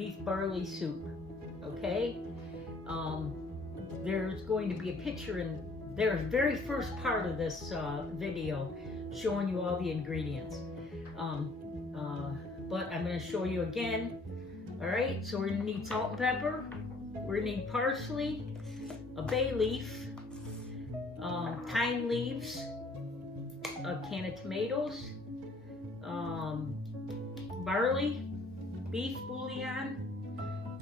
beef barley soup, okay? There's going to be a picture in their very first part of this video showing you all the ingredients. But I'm going to show you again. All right, so we're going to need salt and pepper. We're going to need parsley, a bay leaf, thyme leaves, a can of tomatoes, barley, beef bouillon,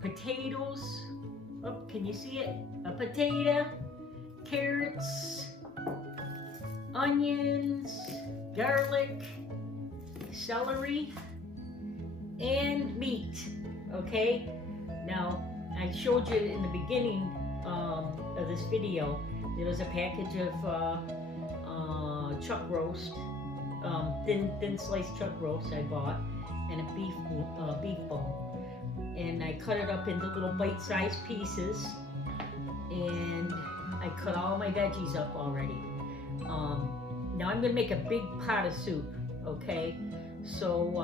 potatoes. Oh, can you see it? A potato, carrots, onions, garlic, celery, and meat. Okay? Now, I showed you in the beginning of this video, there was a package of chuck roast, thin sliced chuck roast I bought, and a beef bone. And I cut it up into little bite-sized pieces, and I cut all my veggies up already. Now I'm gonna make a big pot of soup, okay? So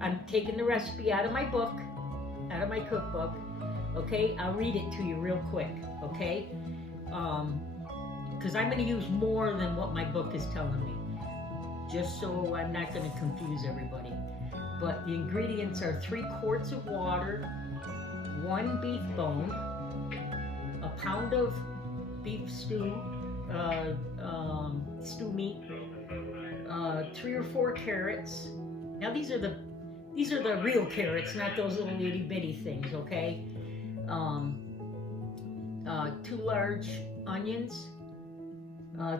I'm taking the recipe out of my book, out of my cookbook, okay? I'll read it to you real quick, okay? Because I'm gonna use more than what my book is telling me, just so I'm not gonna confuse everybody. But the ingredients are 3 quarts of water, 1 beef bone, a pound of beef stew meat, 3 or 4 carrots. Now these are the real carrots, not those little itty bitty things, okay? 2 large onions,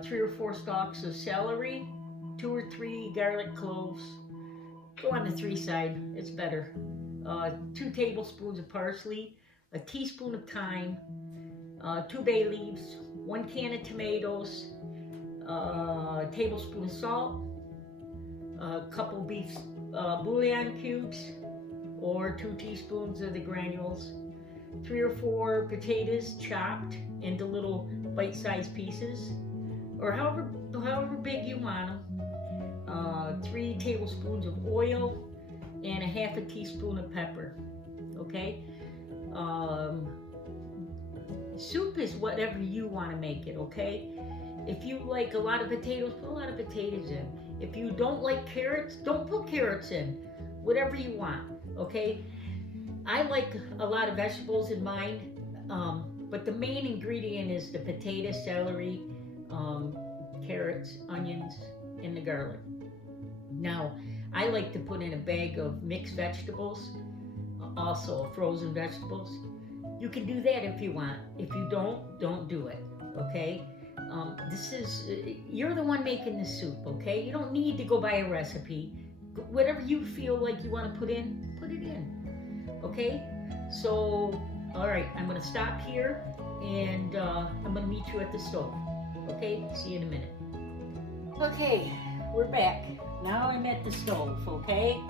3 or 4 stalks of celery, 2 or 3 garlic cloves. Go on the 3 side, it's better. 2 tablespoons of parsley, a teaspoon of thyme, 2 bay leaves, 1 can of tomatoes, a tablespoon of salt, a couple beef bouillon cubes, or 2 teaspoons of the granules, 3 or 4 potatoes chopped into little bite-sized pieces, or however big you want them. 3 tablespoons of oil, and a half a teaspoon of pepper, okay? Soup is whatever you want to make it, okay? If you like a lot of potatoes, put a lot of potatoes in. If you don't like carrots, don't put carrots in. Whatever you want, okay? I like a lot of vegetables in mine, but the main ingredient is the potato, celery, carrots, onions, and the garlic. Now, I like to put in a bag of mixed vegetables, also frozen vegetables. You can do that if you want. If you don't do it, okay? You're the one making the soup, okay? You don't need to go buy a recipe. Whatever you feel like you want to put it in, okay? So, all right, I'm gonna stop here, and I'm gonna meet you at the stove, okay? See you in a minute. Okay, we're back. Now I'm at the stove, okay?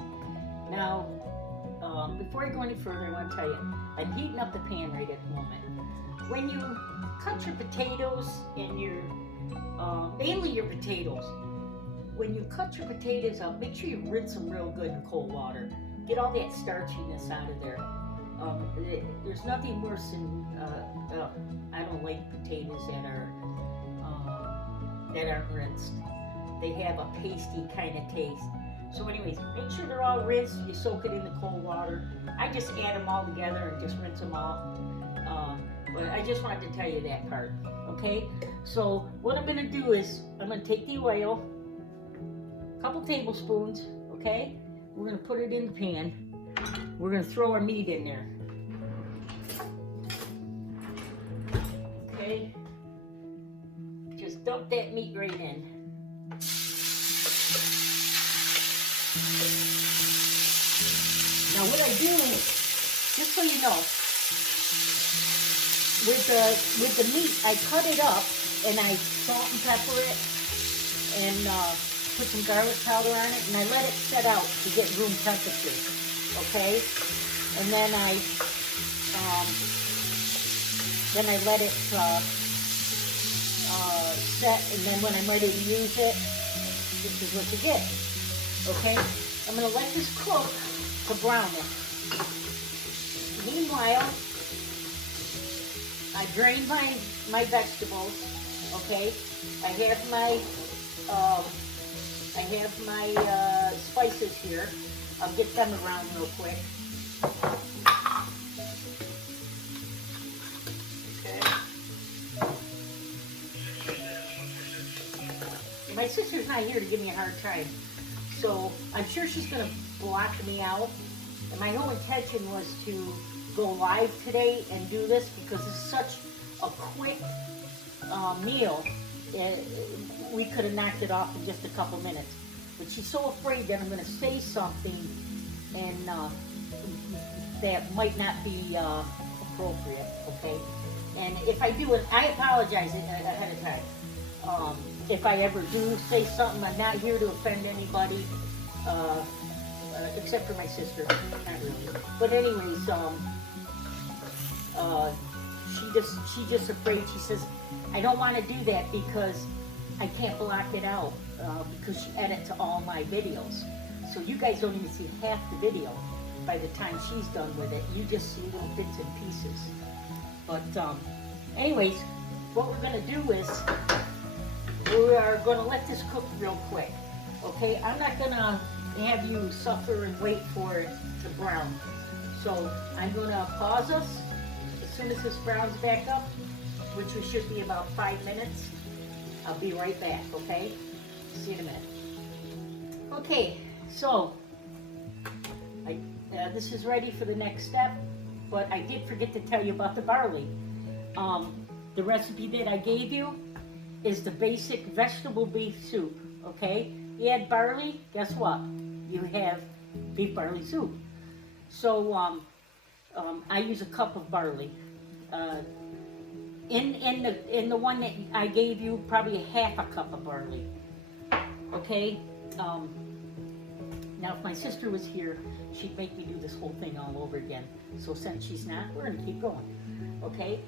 Now, before I go any further, I want to tell you, I'm heating up the pan right at the moment. When you cut your potatoes and mainly your potatoes, when you cut your potatoes up, make sure you rinse them real good in cold water. Get all that starchiness out of there. There's nothing worse than, I don't like potatoes that aren't rinsed. They have a pasty kind of taste. So anyways, make sure they're all rinsed. You soak it in the cold water. I just add them all together and just rinse them off. But I just wanted to tell you that part, okay? So what I'm gonna do is, I'm gonna take the oil, a couple tablespoons, okay? We're gonna put it in the pan. We're gonna throw our meat in there. Okay? Just dump that meat right in. Now what I do, just so you know, with the meat, I cut it up and I salt and pepper it and put some garlic powder on it, and I let it set out to get room temperature, okay? And then I let it set, and then when I'm ready to use it, this is what you get, okay? I'm gonna let this cook to brown it. meanwhile, I drained my vegetables. Okay, I have my spices here. I'll get them around real quick. Okay. My sister's not here to give me a hard time, so I'm sure she's gonna block me out. And my whole intention was to go live today and do this because it's such a quick meal. We could have knocked it off in just a couple minutes. But she's so afraid that I'm going to say something and that might not be appropriate, okay? And if I do it, I apologize ahead of time. If I ever do say something, I'm not here to offend anybody, except for my sister, not really. But anyways, she's just afraid. She says, I don't want to do that because I can't block it out because she edits all my videos. So you guys don't even see half the video by the time she's done with it. You just see little bits and pieces. But anyways, what we're going to do is we are going to let this cook real quick. Okay, I'm not going to have you suffer and wait for it to brown. So I'm going to pause us as soon as this browns back up, which we should be about 5 minutes. I'll be right back, okay? See you in a minute. Okay, so this is ready for the next step, but I did forget to tell you about the barley. The recipe that I gave you is the basic vegetable beef soup, okay? You add barley, guess what? You have beef barley soup. So I use a cup of barley. In the one that I gave you, probably half a cup of barley. Okay. Now, if my sister was here, she'd make me do this whole thing all over again. So since she's not, we're gonna keep going. Okay.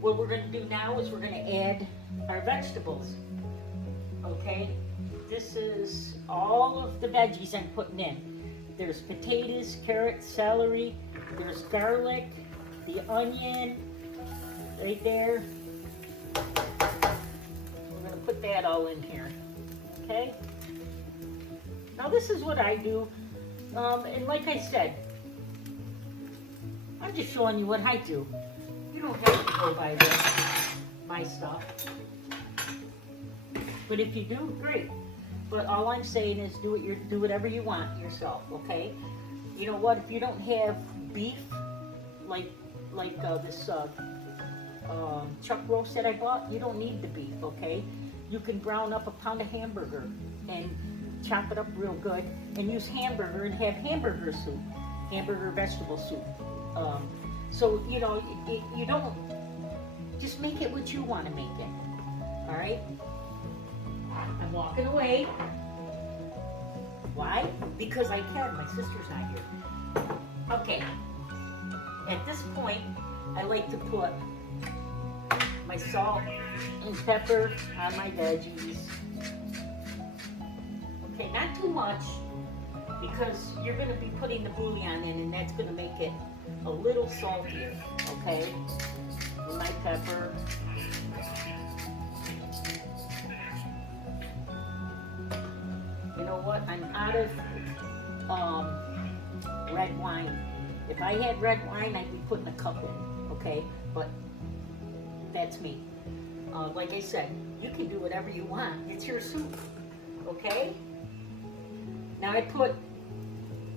What we're gonna do now is we're gonna add our vegetables. Okay. This is all of the veggies I'm putting in. There's potatoes, carrots, celery. There's garlic. The onion, right there. We're going to put that all in here, okay? Now this is what I do, and like I said, I'm just showing you what I do. You don't have to go by my stuff. But if you do, great. But all I'm saying is do whatever you want yourself, okay? You know what, if you don't have beef, like this chuck roast that I bought, you don't need the beef, okay? You can brown up a pound of hamburger and chop it up real good and use hamburger and have hamburger soup, hamburger vegetable soup. So, you know, you don't, just make it what you want to make it, all right? I'm walking away. Why? Because I can, my sister's not here. Okay. At this point, I like to put my salt and pepper on my veggies. Okay, not too much, because you're going to be putting the bouillon in, and that's going to make it a little saltier, okay? And my pepper. You know what? I'm out of red wine. If I had red wine, I'd be putting a cup in, okay? But that's me. Like I said, you can do whatever you want. It's your soup, okay? Now I put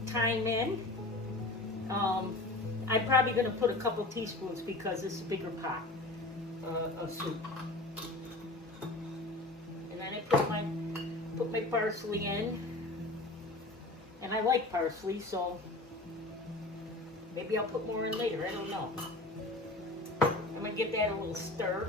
thyme in. I'm probably going to put a couple teaspoons because this is a bigger pot of soup. And then I put my parsley in. And I like parsley, so maybe I'll put more in later, I don't know. I'm going to give that a little stir.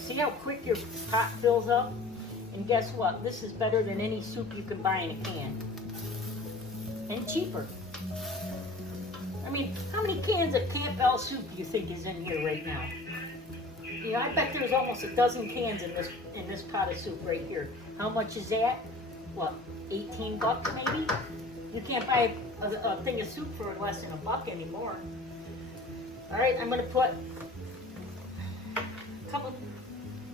See how quick your pot fills up? And guess what? This is better than any soup you can buy in a can. And cheaper. I mean, how many cans of Campbell soup do you think is in here right now? You know, I bet there's almost a dozen cans in this pot of soup right here. How much is that? What, 18 bucks maybe? You can't buy a thing of soup for less than $1 anymore. All right, I'm gonna put a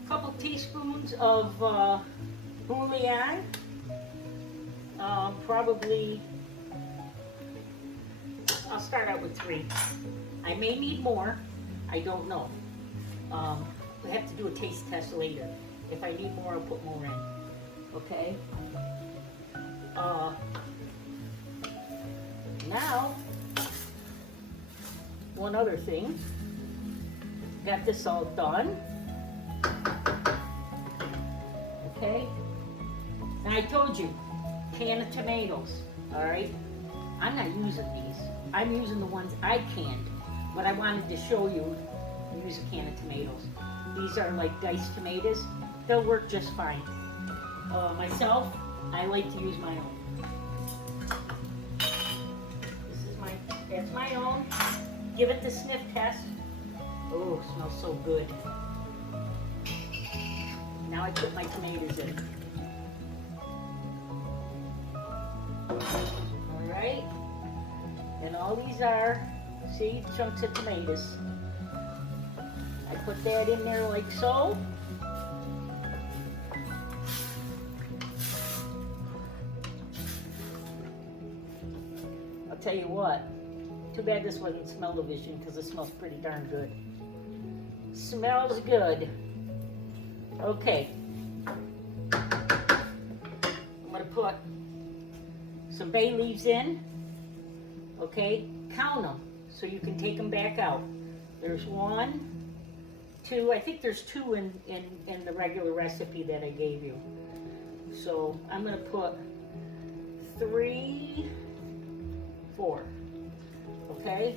couple teaspoons of bouillon. Probably, I'll start out with 3. I may need more. I don't know. We have to do a taste test later. If I need more, I'll put more in. Okay? Now, one other thing. Got this all done. Okay? And I told you, can of tomatoes. Alright? I'm not using these. I'm using the ones I canned. But I wanted to show you, use a can of tomatoes. These are like diced tomatoes. They'll work just fine. Myself, I like to use my own. That's my own. Give it the sniff test. Oh, it smells so good. Now I put my tomatoes in. All right. And all these are, see, chunks of tomatoes. I put that in there like so. I'll tell you what, too bad this wasn't smell-o-vision because it smells pretty darn good. Smells good. Okay. I'm gonna put some bay leaves in. Okay, count them so you can take them back out. There's 1, 2, I think there's 2 in the regular recipe that I gave you. So I'm gonna put 3, 4, okay?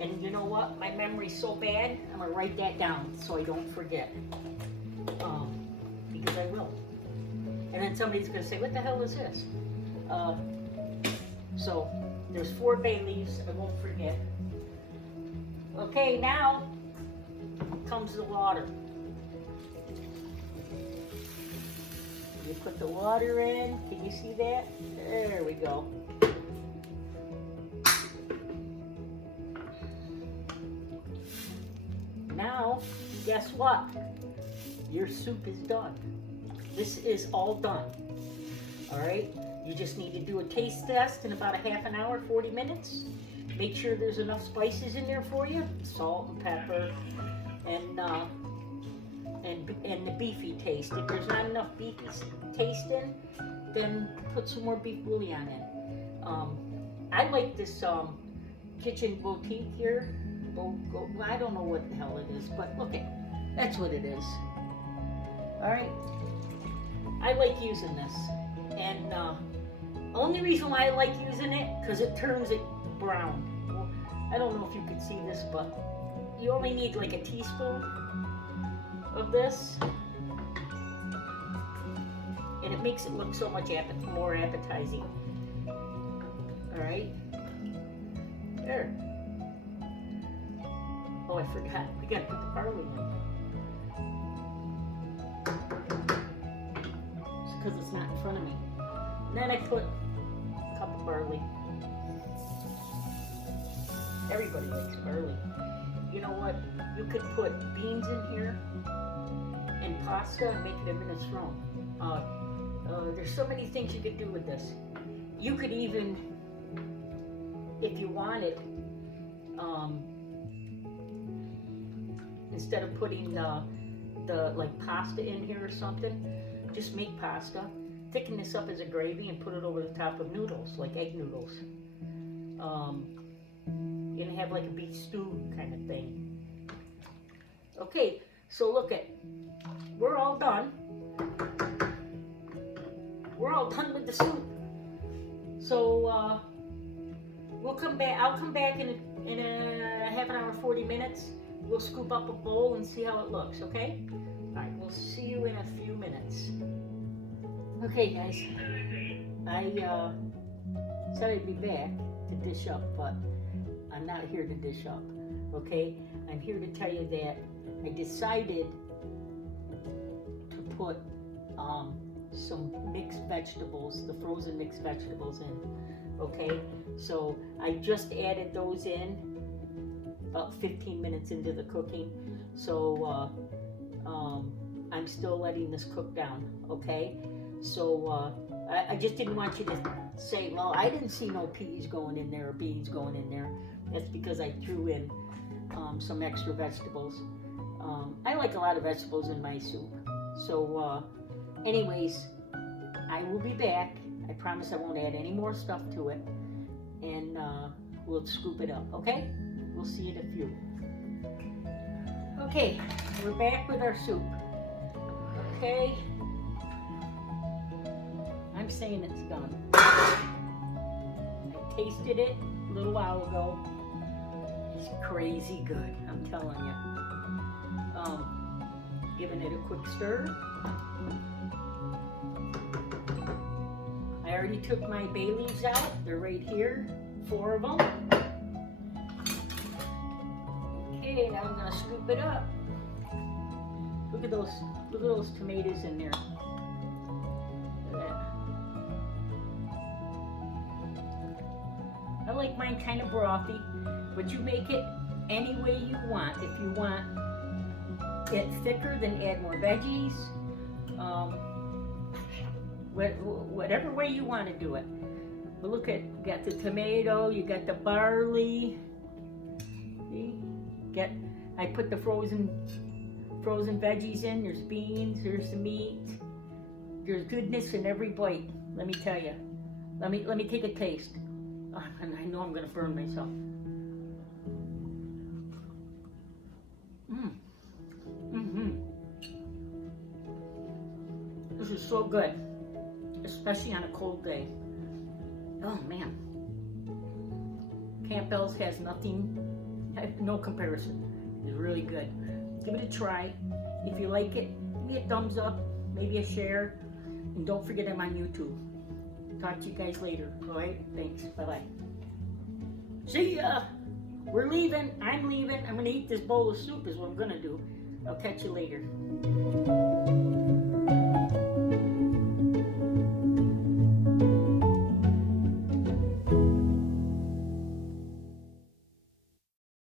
And you know what, my memory's so bad, I'm gonna write that down so I don't forget. Because I will. And then somebody's gonna say, what the hell is this? So there's 4 bay leaves, I won't forget. Okay, now comes the water. You put the water in, can you see that? There we go. Now, guess what? Your soup is done. This is all done. All right? You just need to do a taste test in about a half an hour, 40 minutes. Make sure there's enough spices in there for you, salt and pepper, and the beefy taste. If there's not enough beefy taste in, then put some more beef bouillon in. I like this kitchen boutique here. I don't know what the hell it is, but look at, that's what it is. All right, I like using this, and only reason why I like using it, because it turns it brown. Well, I don't know if you can see this, but you only need like a teaspoon of this, and it makes it look so much more appetizing. All right, there. Oh, I forgot. We gotta put the barley in. It's because it's not in front of me. And then I put a cup of barley. Everybody likes barley. You know what? You could put beans in here and pasta and make it a minestrone. There's so many things you could do with this. You could even, if you wanted, instead of putting the like pasta in here or something, just make pasta, thicken this up as a gravy and put it over the top of noodles, like egg noodles. And have like a beef stew kind of thing. Okay, so look at, we're all done. We're all done with the soup. So we'll come back. I'll come back in a half an hour, 40 minutes. We'll scoop up a bowl and see how it looks, okay? All right, we'll see you in a few minutes. Okay, guys. I said I'd be back to dish up, but I'm not here to dish up, okay? I'm here to tell you that I decided to put some mixed vegetables, the frozen mixed vegetables in, okay? So I just added those in about 15 minutes into the cooking. So I'm still letting this cook down, okay? So I just didn't want you to say, well, I didn't see no peas going in there or beans going in there. That's because I threw in some extra vegetables. I like a lot of vegetables in my soup. So anyways, I will be back. I promise I won't add any more stuff to it. And we'll scoop it up, okay? We'll see in a few. Okay, we're back with our soup. Okay. I'm saying it's done. I tasted it a little while ago. It's crazy good, I'm telling you. Giving it a quick stir. I already took my bay leaves out. They're right here, 4 of them. Okay, now I'm gonna scoop it up. Look at those tomatoes in there. Look at that. I like mine kind of brothy, but you make it any way you want. If you want it thicker, then add more veggies. Whatever way you want to do it. But look at, you got the tomato, you got the barley. See? I put the frozen veggies in. There's beans, there's the meat. There's goodness in every bite. Let me tell you. Let me take a taste. Oh, and I know I'm gonna burn myself. This is so good, especially on a cold day. Oh man, Campbell's has no comparison. It's really good. Give it a try. If you like it, give me a thumbs up, maybe a share, and don't forget I'm on YouTube. Talk to you guys later. All right, thanks. Bye-bye. See ya. We're leaving. I'm leaving. I'm gonna eat this bowl of soup is what I'm gonna do. I'll catch you later.